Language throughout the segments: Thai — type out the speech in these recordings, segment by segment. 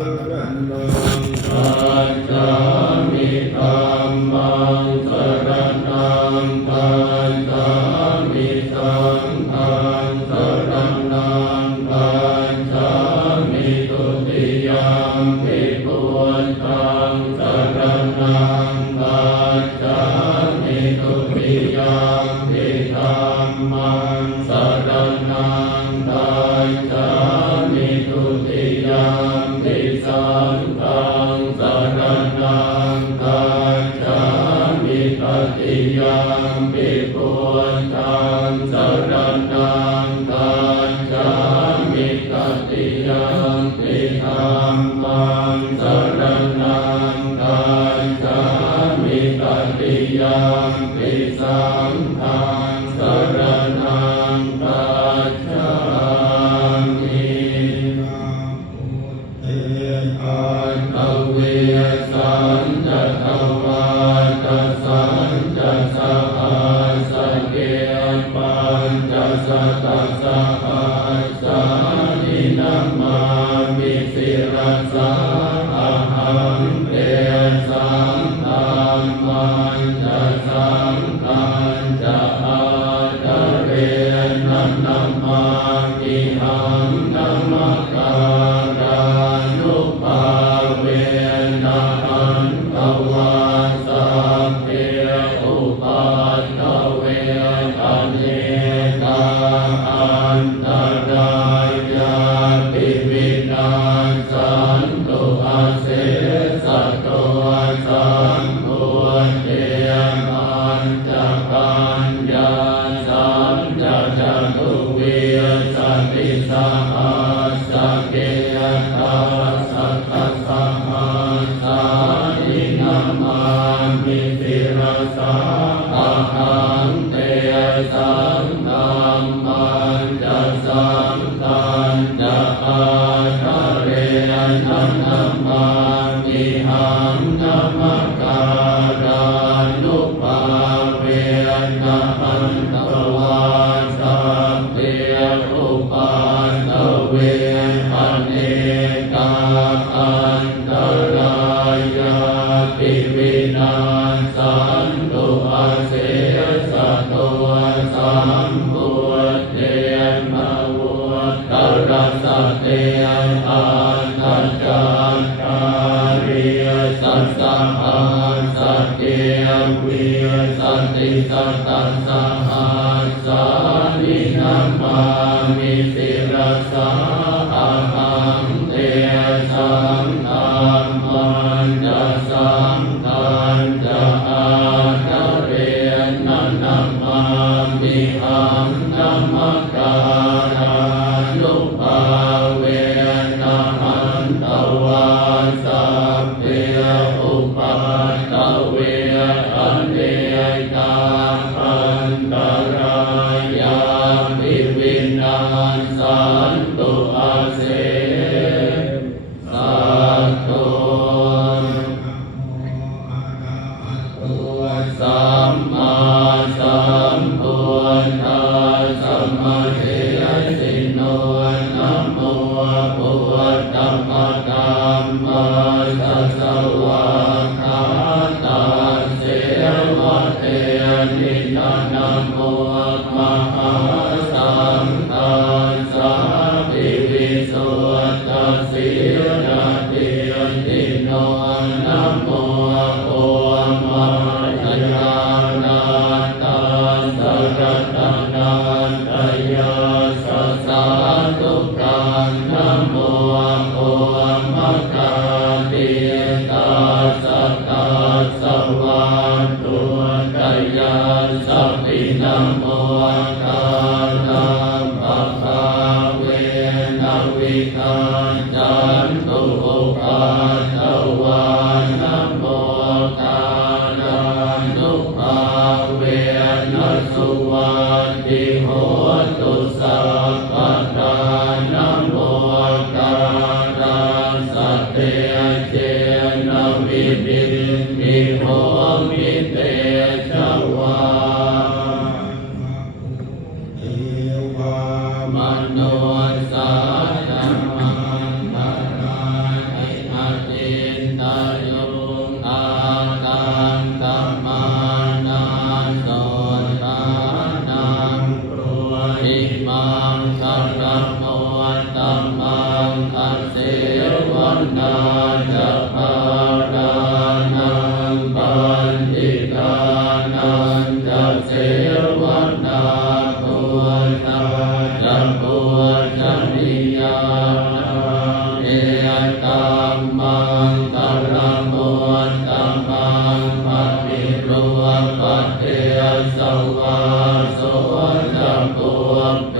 รณังคัจฉามิธัมมังสรณังคัจฉามิสังฆังสรณังคัจฉามิตุติยมปิพุทธังสรณังคัจฉามิตุติยมปิธัมมังสรณังคัจฉามิตุติยมปิสังฆังสรณังคัจฉามิตติยมปิพุทธังสรณังคัจฉามิตติยมปิธัมมังสรณังคัจฉามิตติยมปิสังฆังสรณังคัจฉามิเอตังขเวสัญจะทวาตัสสัญจะสหัสสะเกปัญจะสะตัสสะหัสสะนินัมมามิสิรัสสะอะหังเตสังฆัมมันจะสังฆันจะอาทะเรนันนัมมามิหังนัมมะการานุภาเวนะหันตวาสัพเพอุปัฏฐเวทะเนกาอันตรายาปิวินาสันตุอาเสสะโตสังโฆเตมันจะปัญญาสัมจะจตุวิสติสหัสสะเกตัสสะตัสสะหัสสะนินัมมามิสิรัสสะอะหังเตสังฆัมมันจะสังฆันจะอาทะเรนันนัมมามิหังนัมมะการานุภาเวนะหันตวาสัพเพอุปัฏฐเวทะเนกาอันตรายาปิวินาสันตุอาเสสะโตสัมพุทเทนะวุตรัสสะเตอาทัจจาริยสัสสะหัสสะเกวิสติสัตตัสสะหัสสะนินัมมามิสิรัสสะอะหังเตสังฆัมมันจะสังฆันจะอาทะเรนันนัมมามิหังนัมมะการานุภาเวนะหันตวาสัพเพอุปัฏฐเวทะเนกาอันตรายาปิวินาสันตุอาเสสัตโตสัมมาสัมพุทธัสสะมะเทสิโนนะโมพุทธัมมะธัมมัสสะวะคาตาเสวะเทนินะนะโมมหาสังฆัสสะภิวิสุทธัสสินาติติโนนะโมโอมะทยานาตัสสะรัตนันตยาสัสสะทุกขังนะโมโอมะกาติตัสสะตัสสะวะตุตยาสัพพินะโมกานังปะภาเวนะวิคาจันตุอุปัฏฐวานะโมกานังนุภาเวนะสุวัตติโหตุสัพพทานะโมกานังสัตเตเจนะวิปิมิโหมิเตชวาเอวามโนสาธรรมังทารานิ นาจะภารานังปันติกานันจะเสวนาปุถธาจะปุถธนิยาเอตัมมังตระมุตตมังปฏิรูปเทสวาโสจะปุเพ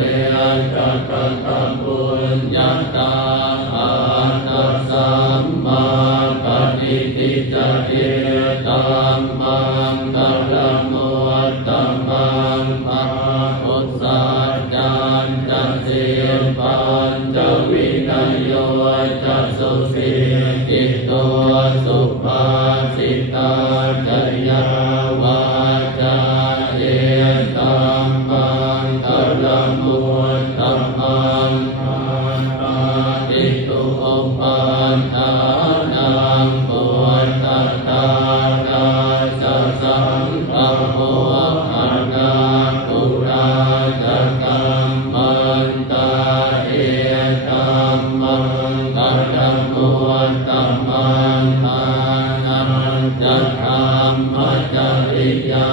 จะกตปุญญาตาอานัสสัมมาปฏิทิจเจตัมมังตระมุตตมังภาพุทธัจจันจะเสียปัญจวินัยโยจะสุสีกิตัวสุภาสิตาจยาวาจาเยตัมมังตระมุตตมังปาติตุปัฏฐานังปุถตตานาจะสังฆโมหันนาปุราจะกัมมันตาเอตัมมังตระมุตตมังทานังจะธรรมจริยา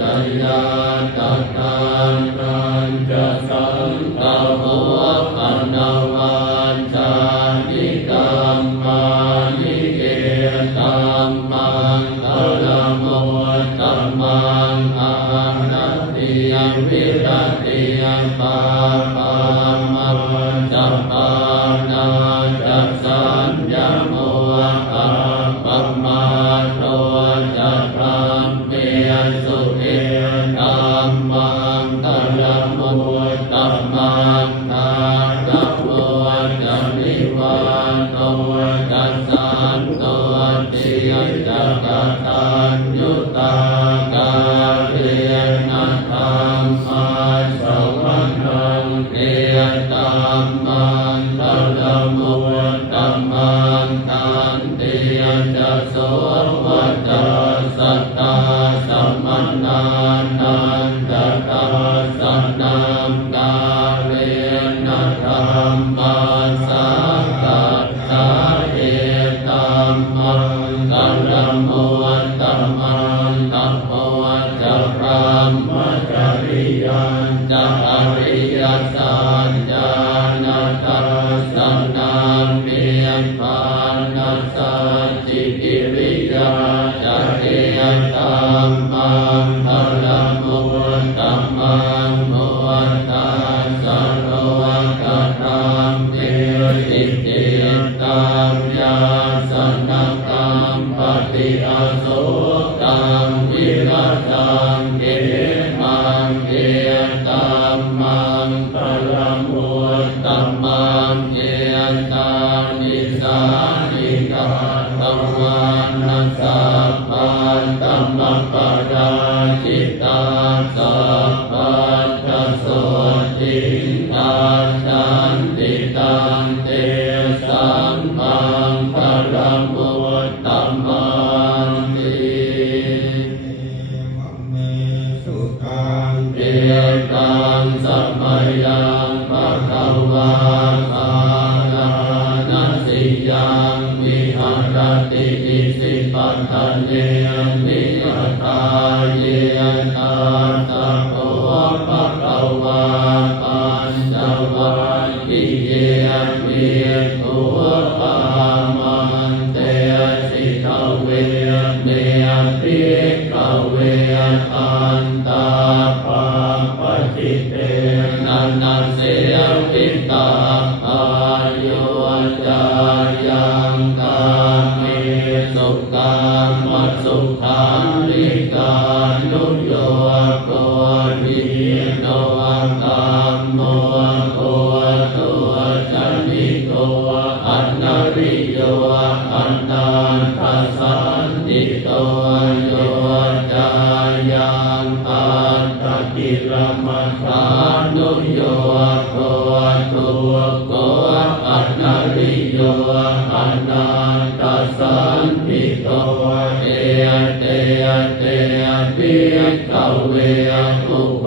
จยาตถานันจะสังฆโมหันนาวันจานิกัมมานิเกตัมมังตระมุตตมังอานัตติยวิรัติยปาปามัจจปานาจัสสัญญโมอาปมาโตจะพรามเปียสุเทตัมมังตระมุตตมังทาระโมจะนิวาโตจัสสันโตติยจักตัญยุตากาเรนะธรรมาสวนังเอตัมมังตระมุตตมังทันติยจะโสวัจจสัตตาสัมมนานันตตาสนัมกาเรนะธรรมาสังกัสสะเอตัมมังตระมุตตมังตัมโมจะพรหมจริยันจะอริยสัจจานัตตสนัมเมียปานัสสจิกิริยาจะเอตัมมังตระมุตตมังโมตาสโรกัตถังเทติจิตตัมยาสนะกัมปฏิอาโสตังวิรัตังเกมังเกตัมมังตระมุตตมังเกตังนิสานิกาตัมวันนัสสะปันตัมมปะราชิตาสัพพัทธโสติตาจันติตังเตสัมมังตระมุตตมังติ สุขัง เอตังสัมมายังภะคะวาคานานัสสิยังวิหารติอิสิปัฏฐาเนมิอัตตาเยนะตะโกภะคะวาปัญจวัคคีเยวิทุปามันเตสิทเวเนปิกเวอันตาปาปจิเตนันนัสเสวิตาอายุจายังกาเมสุขังมัสสุขังลิกานุโยโกวิโนตัมโมโกตัวจันติโกอันนาริโยอันนันทสันติโตโยจายังอันตติรมัสสานุโยโกตัวโกอันนาริโยอันนันทสันติโตเอเตเตปิกเวอุปโภ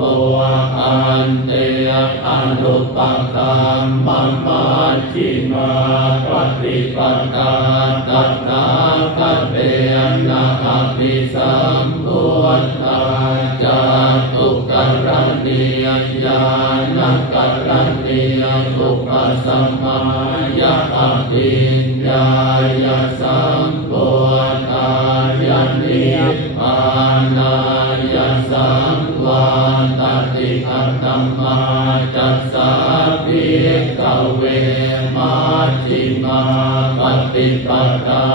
อันเตอนุ ปตัมมัมมัชฌิมาปฏิปทาตัณหาคันเตนะอภิสัมพุทธาจาตุกรณียญาณกัรณียอุปสัมมายะอภิญญายะสัมพุทธายะนิพพานายะสังวาตติอัตตมาจัสสะภิกขเวมัชฌิมาปฏิปทา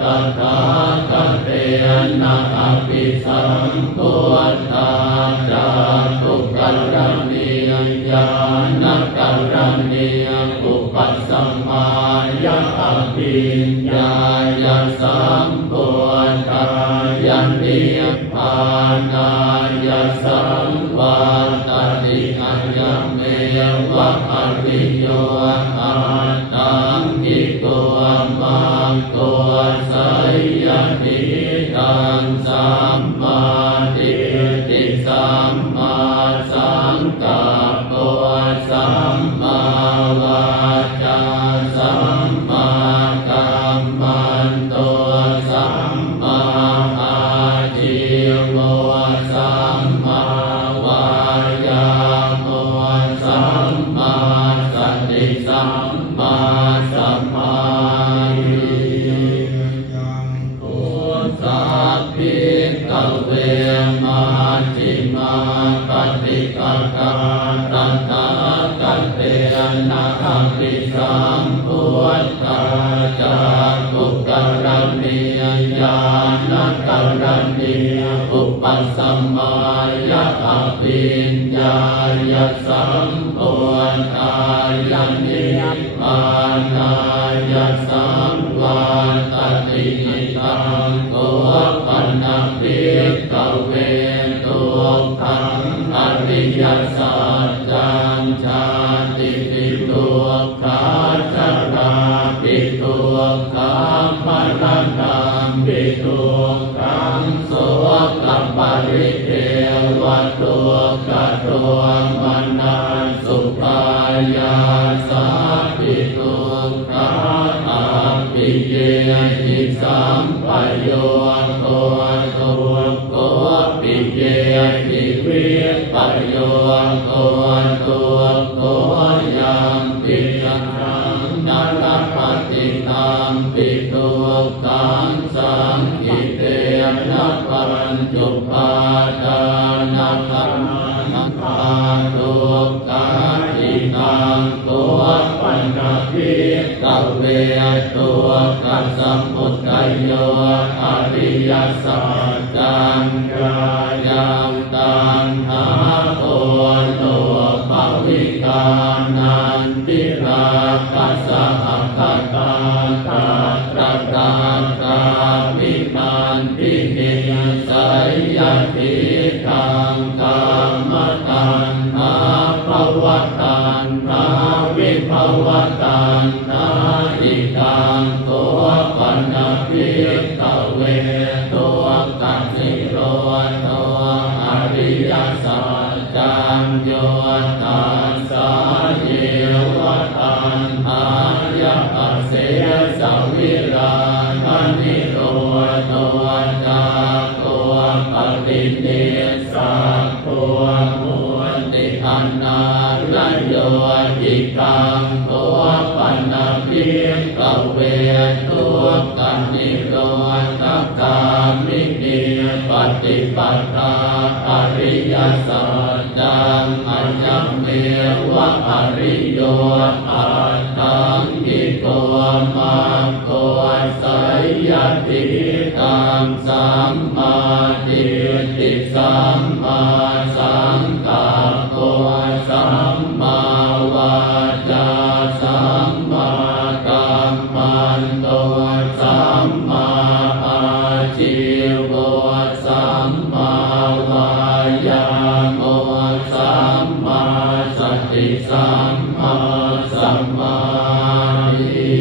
ตถาคเตนะอภิสัมพุทธาจาตุกรณียญาณกัรณียอุปสัมมายะอภิญญายะสัมพุทธายะนิพพานายะสังวาตติอัญญเมวะอริโยอาตังกิตัวมังตัวไสยนิตังสัมมาทิฏฐิสัมมาสังกัปปะสัมมาวาจาสัมมากัมมันโตสัมมาอาชีวะสัมมาวายามะสัมมาสติสัมมาสัมมาทิพุทธาภิกขเวมัชฌิมาปฏิปทาตัณหาคันเตนะอภิสัมพุทธาจาตุกรณียญาณกัรณียอุปสัมมายะอภิญญายะสัมพุทธายะนิพพานายะสังวาตติอิทังตัวปันนภิกขเวตุขังอริยสัจจังชาติปิทุกขาชราปิทุกขาปรณังปิทุกขังโสกปริเทวทุกขโทมนัสสุปายาสาปิทุกขาอาปิเยหิสัมปโยโคโคโคปิเยหิวิปโยโคโคโคยังปิยังนัลปฏิตังปิทุกขังสังขิเตนะปัญจุปาทานะขันธาทุกขาทินังตัวปัญญภิกขเวตัวกัสสมุทัยโยอริยสัจจังกายังตัณหาโอโนภวิกานันติราคัสสะคตาตาตระตาตาวินันติเนสัยยติตังกามตัณหาภวตัณหาวิภวตัณหาอิตังตัวปัญญภิกขเวตัวกัสสิโรตัวอริยสัจจังโยตัสสะเยวะตัณหายะเสสวิราคะนิโรธจากตัวปฏิเนสะตัวมุติอันนาลโยหิตังตัวปัญญภิกขเวตัวกันนิโรธกามินีปฏิปทาอริยสัจจังอัญญเมวะอริโยอาตังกิโกมังโกสัยยติตังสัมมาทิฏฐิสัมมาสังกัปปะสัมมาวาจาสัมมากัมมันโตสัมมาอาชีวะสัมมาวายามะสัมมาสติสัมมาสัมมาทิ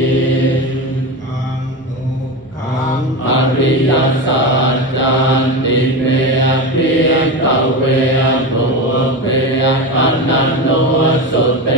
อริยสัจจันติเมภิกขเวทุเปอนันโนสุเต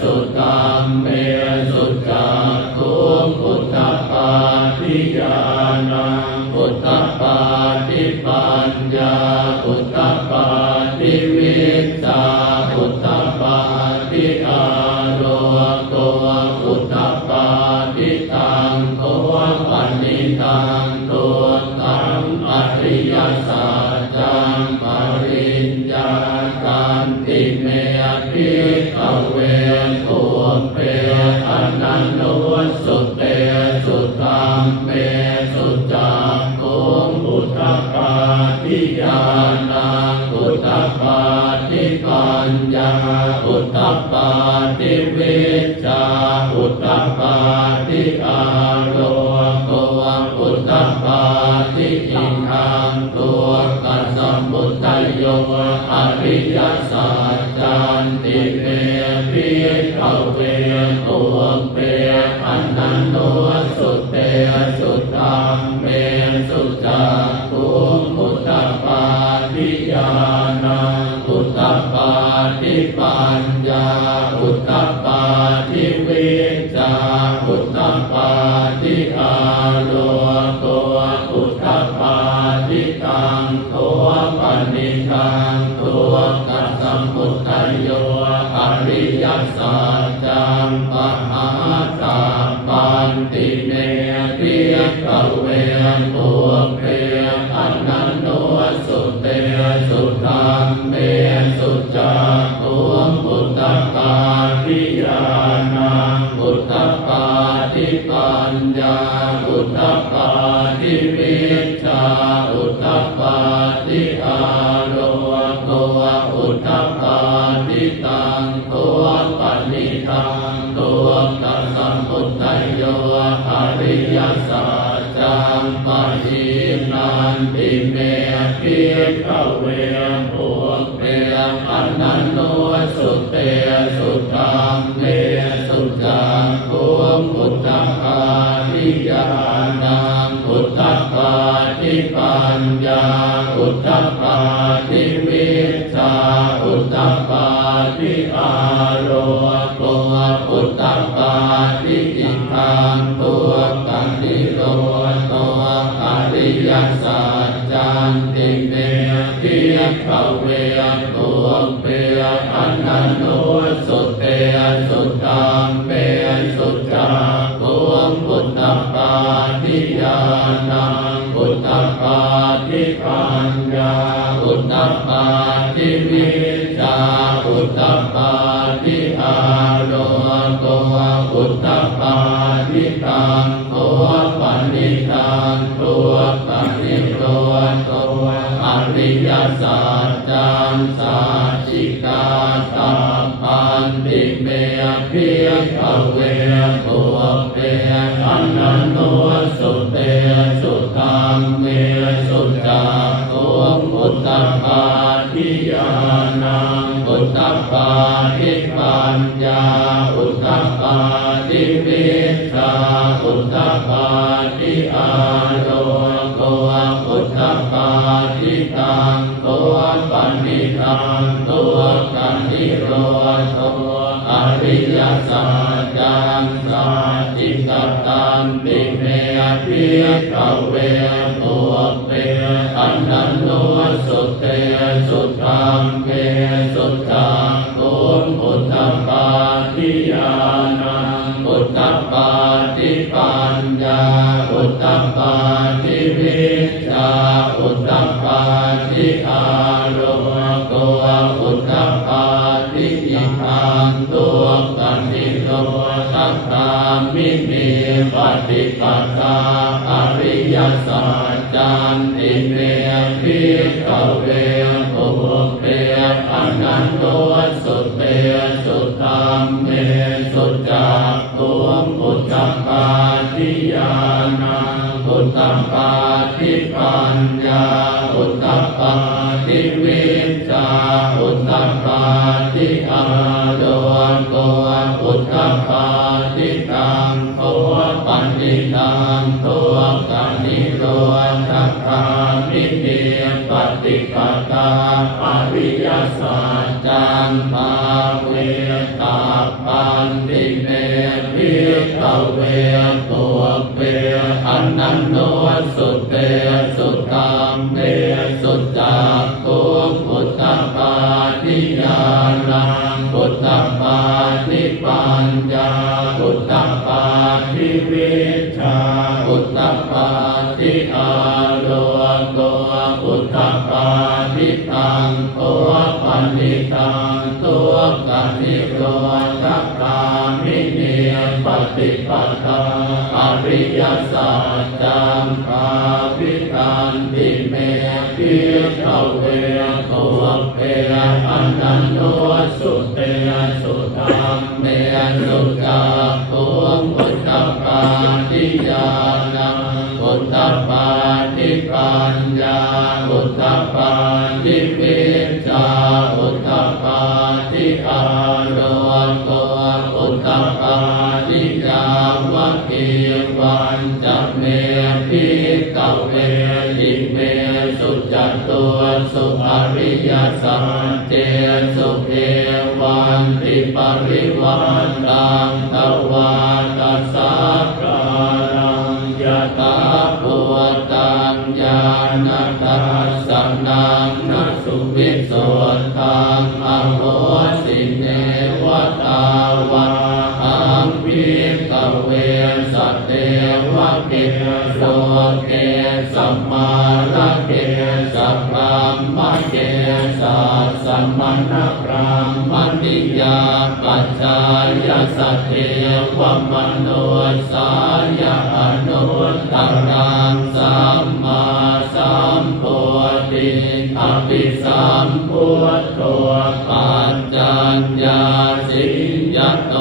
สุตัมเมสุจักขุพุทธปาทิญาณังพุทธปาทิปัญญาพุทธปาทิวิชชาพุทธปาทิอาโรโกพุทธปาทิตังโตปันนิตังโตตังอริยสัจจังปริญญาการติเมภิกขเวตุเปอนันโนสุเตสุตัมเมสุจักขุพุทธปาทิญาณังพุทธปาทิปัญญาพุทธปาทิวิชชาพุทธปาทิอาโลโกพุทธปาทิอิงคังตัวกัสสมุทัยโยอริยสัจจันติเมภิกขเวตุเปอนันโนสุเตสุตัมเมสุจักขุพุทธปาทิญาณังพุทธปาทิปัญญาพุทธปาทิวิชชาพุทธปาทิอาโลโกพุทธปาทิตังโตปันนิตังโตกัสสมุทัยโยอริยสัจจังปะหาตาปันติเมภิกขเวตุเปอนันโนสุเตสุตัมเมสุจักขุพุทธปาทิญาณังพุทธปาทิปัญญาพุทธปาทิวิชชาพุทธปาทิอาโลโกพุทธปาทิตังโตปันนิตังโตกัสสมุทัยโยอริยสัจจังปะหินันติเมภิกขเวตุเปอนันโนสุเตสุตัมเมสุจักขุพุทธปาทิญาณังพุทธปาทิปัญญาพุทธปาทิวิชชาพุทธปาทิอาโลโกพุทธปาทิอิทังตัวกังนิโรโตอริยสัจจันติเมภิกขเวตุเปอนันโนสุเตสุตัมเมสุจักขุพุทธปาทิญาณังพุทธปาทิปัญญาพุทธปาทิวิชชาพุทธปาทิอาโลโกพุทธปาทิตังโตปันนิตังโตกังนิโรโตอริยสัจจังสัจจิกาตาปันติเมภิกขเวตุเปอนันโนสุเตสุตัมเมสุจักขุพุทธปาทิญาณังพุทธปาทิปัญญาพุทธปาทิวิชชาพุทธปาทิอาโลโกพุทธปาทิตังโตปันนิตังโตกังนิโรโตอริยสัจจังสัจจิกตันติเมภิกขเวตุเปอนันโนสุเตสุตัมเมสุจักขุพุทธปาทิญาณังพุทธปาทิปัญญาพุทธปาทิวิชชาพุทธปาทิอาโลโกพุทธปาทิอิทังตัวกังนิโรธัตถามินิปฏิปทาอริยสัจจันติเมภิกขเวตุเปอนันโนสุเตสุตัมเมสุจักขุพุทธปาทิญาณังพุทธปาทิปัญญาพุทธปาทิวิชชาพุทธปาทิอาโลโกพุทธปาทิตังโตปันนิตังโตกังนิโรธัตถามินิปฏิปทาอริยสัจจังภาเวตา สัพพันติเมภิกขเวตัวเปอันนันโนสุเตสุตัมเมสุจักขุพุทธปาทิญาณังพุทธปาทิปัญญาพุทธปาทิวิชชาพุทธปาทิอาโลโกพุทธปาทิตังโอปันนิตังตัวกานิโรธคามิเนปฏิปทาอริยสัจจังภาวิตันติเมภิกขเวตัวเปอันนันโนสุเตสุตัมเมสุจักขุพุทธปาทิญาณังพุทธปาทิปัญญาพุทธปาทิวิชชาพุทธปาทิอาโลโกพุทธปาทิยาวะเกวันจักเมภิกขเวอิเมสุจัตโตสุอริยสัจเจสุเอวันติปริวันตังตวาตัสสะการังยะถาภูตังญาณทัสสนังนัสสุวิโสทังอโหสิเนวตาวะอังภิกขเวสัตเตวะเกโสเกสัมมาระเกสัพพะมะเกสัสสมมณพระมณิยาปัจจายสัตเทวมโนสายอนุตตรังสัมมาสัมโพธิอภิสัมพุทโธปัจจัญญาสิยโต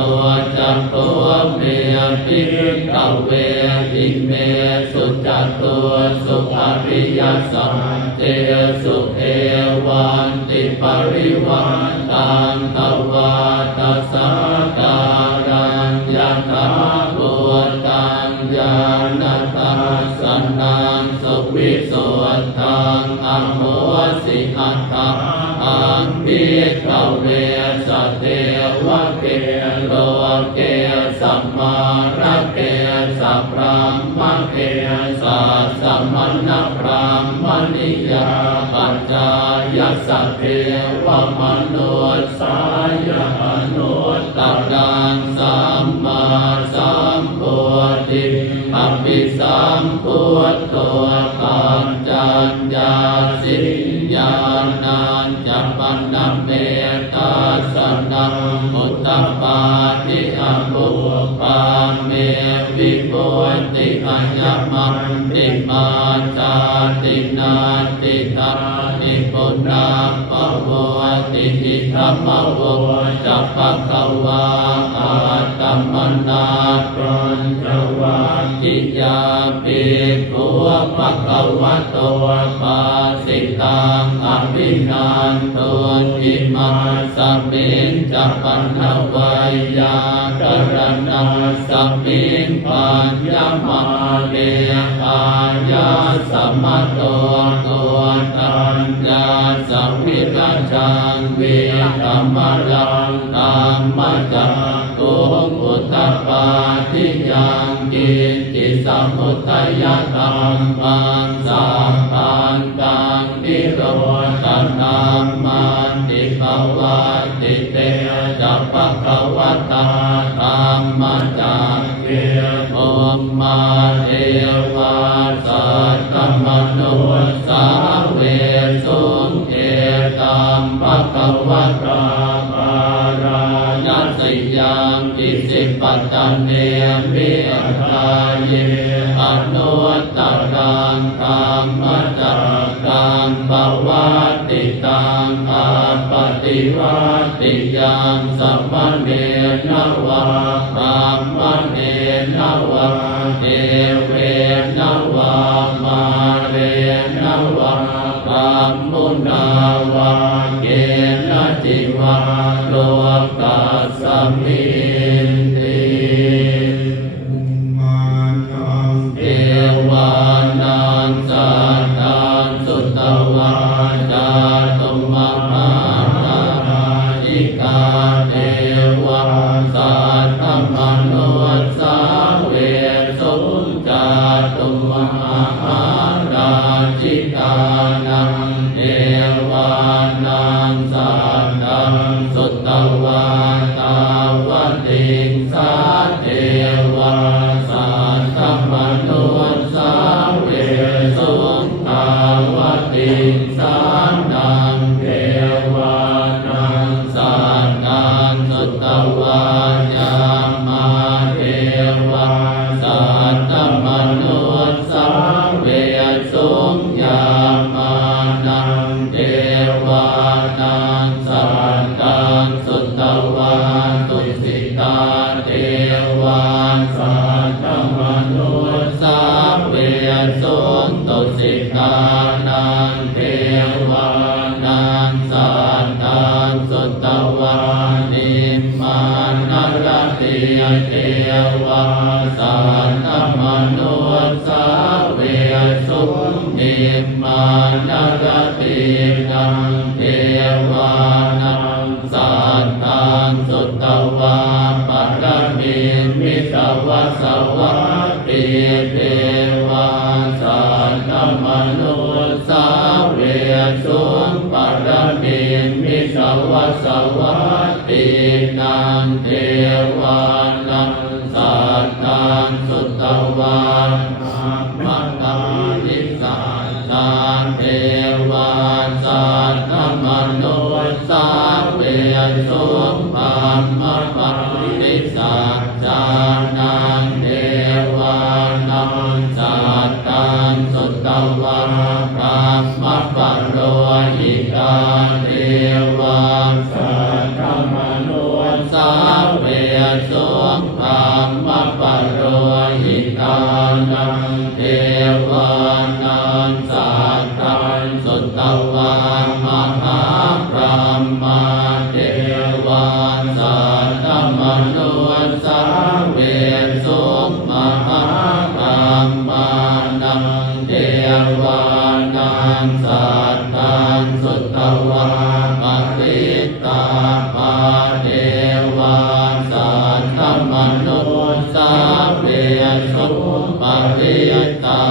จักโตเมภิกขเวอิเมสุจัตโตสุอริยสัจเจสุเอวันติปริวันตังตวาตัสสะการังยะถาภูตังญาณทัสสนังสุวิโสทังอโหสิอัตถะอังภิกขเวสัตเทวะเกโลเกสัมมาระเกสัพพะมะเกสัสสมณพระมณิยาปัจจายสัตเทวมโนสายอนุตตรังสัมมาสัมโพธิอภิสัมพุทโธปัญจัญญาสิญาณัญจัปนเมตัสสนังพุทธปาทิอัมพุปาเมวิปุตติอัญญมังติมาจาตินาติธานิปุณณปะโวติทิธรรมโวจัปปะคะวาอาตัมมนาปัญจวัคคิยาภิกขุภะคะวะโตปาสิตังอภินันโตอิมาสมิงจัปปันนวัยยากรณัสสมิงปัญญมาเนอาญาสัมมโตตัวตัญญาสัมวิราชังวิธรรมลังธรรมจักขุพุทธปาทิยังกินจิสมุทัยตังปังสัพพันตังนิโรธตังมันติภวะติเตจัปปะคะวะตาธัมมจักเกโอมมาเทวาสัตตมโนสาเวสุงเอตัมภะคะวะตาปารายัสสิยังอิสิปัตตเนมิทาเยอนุตตรังธัมมจักตังภวติตังอาปฏิวัติยังสัมมเนนวะธัมมเนนวะเอเวนวะมาเรนวะธัมมุนาวะเกณจิวะโลกัสสมินติ เอวานังสัตตังสุตวาจาตุมหาราชิกาเทวา ติงสาเทวาสัตตมนุสาเวสุตาวติงสานังเทวานังสัตตังสุตวายามาเทวาสัตตมนุสาเวสุยามานังเทวานังสัตตังสุตวาตุสิตาเทวาสัตตมนุสาเวสุตุสิตานังเทวานังสัตตังสุตวานิมมานรติยเทวาสัตตมนุสาเวสุนิมมานรตินังเทวานังสัตตังสุตวาปรมิมิสวัสวะติเทวาสัตตมนุสาเวสุปรมิมิสวัสวะตินังเทวานังสัตตังสุตวามัตตานิสัตตังเทวาสัตตมนุสาเวสุปัมมะปะริสัจจานังเทวานังสัตตังสุตวาปัมมะปะโรหิตาเทวาสัตตมนุสาเวสุปัมมะปะโรหิตานังเทวานังสัตตังสุตวามหาพรหมาเทวาสัตตมนุสาเวสุมหาพรหมานังเทวานังสัตตังสุตวาปริตตาปาเทวาสัตตมนุสาเวสุปริตตา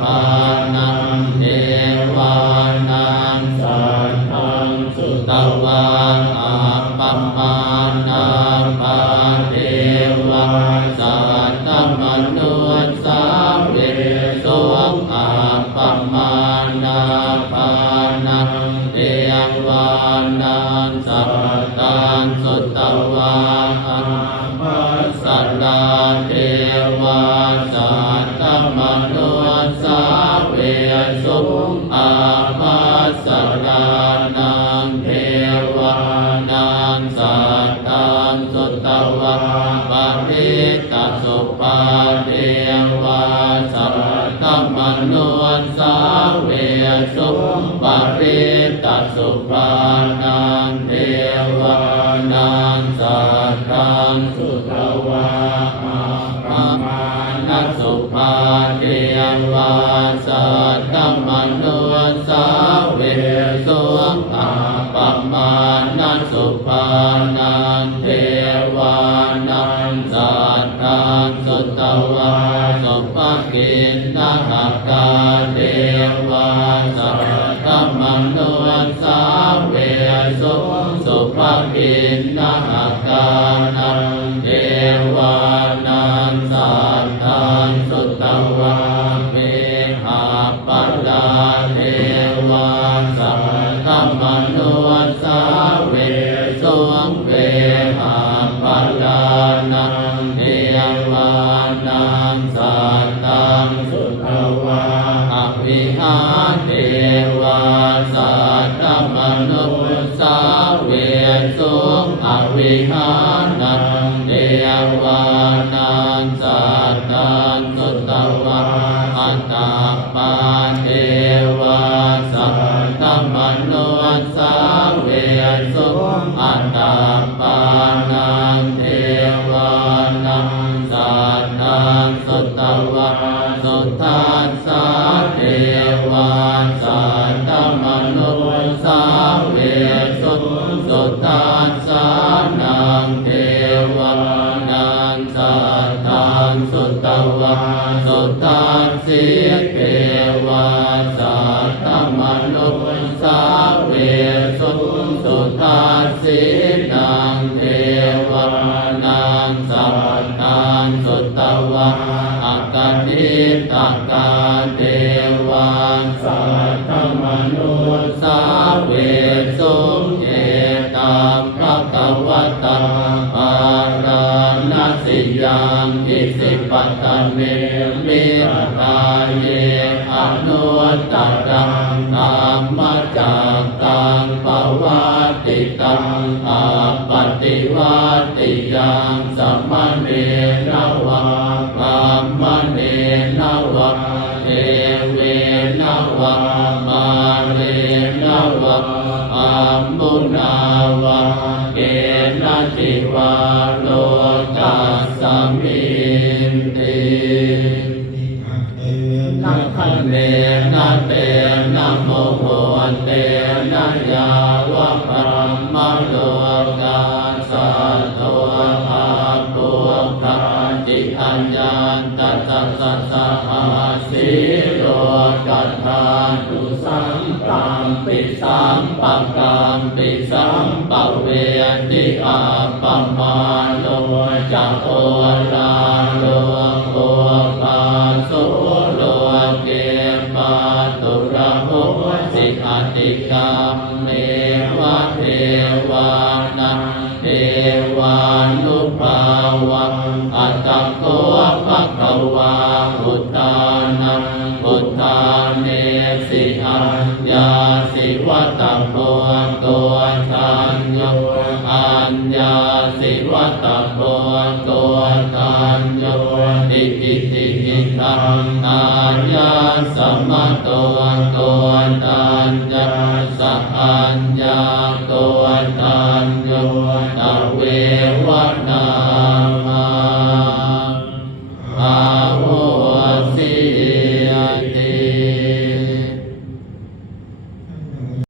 ปานังเทวานังสัตตังสุตวาอาปัมมานาปาเทวาสัตตมนุสาเวสุอาปัมมานาปานังเทวานังสัตตังสุตวาอาปัสสลาเทวาสัตตมนุสาเวสุอาปัสสลานังเทวานังสัตตังสุตวาปริตตสุปาเทวาสัตตมนุสาเวสุปริตตสุปานังเทวานังสัตตังสุตวาอามานัสสุปาเทวาสัตตมนุสาเวสุอาปัมมานัสสุปานังเทวานังสัตตังสุตวาสุภกินนาคกาเทวาสัตตมนุสาเวสุสุภกินนาคกานังเทวานังสัตตังสุตวาเมหาปัลลาเทวาสัตตมนุสาเวสุเวหาปัลลานังเทวานังสัตตังสุตวาอภิหาเทวาสัตตมนุสาเวสุอภิห สัตตานสุตตวะอักขิตกาเทวาสัตตมนุสสาเวสุเอตัมภะคะวะตาปาราณสิยังอิสิปัตตเมมิตาเยอนุตตรังธัมมจักตังปวัตติตังอาปฏิวัติยังสัมมเนนะวะกัมมเนนะวะเทเวนะวะมาเรนะวะอัมมุนาวะเกนะจิวาโลกัสสมินตินะคะเนนะเตนะโมโหเตนะยาวะปรมโลกาสัตโตอาภูพระจิตัญญาณตัสสะสะหาสิโลกัฏฐานุสัมปัมปิสัมปักกัมปิสัมปเวทิอาปมาโนจักโอลาโลโกปาสุโลเกปาตุระโหสิกติกรรมเมวะเทวานังเทวานุภาวังอัตตโกภะคะวาพุทธานังพุทธาเนสิอัญญาสิวัตโพตัวทันโยอัญญาสิวัตโพตัวทันโยติติติตังอาญาสัมมโต